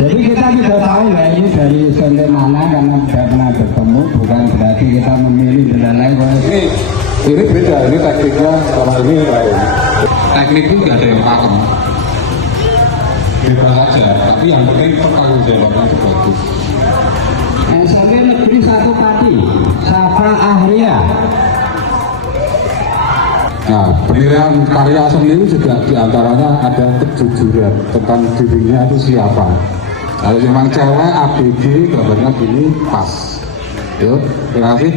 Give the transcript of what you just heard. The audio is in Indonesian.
Jadi kita tidak tahu ya ini dari senti mana karena tidak pernah bertemu, bukan berarti kita memilih dan lain lain. Ini beda, ini tekniknya sama ini lain. Teknik itu nggak ada yang pakem, bebas saja. Tapi yang penting pertanggung jawaban itu bagus. SMP Negeri 1 PATI, Safra Ahria. Nah, penilaian karya seni itu juga diantaranya ada kejujuran tentang dirinya itu siapa. Kalau memang cewek ABG gambarnya gini pas. Yuk, terima kasih.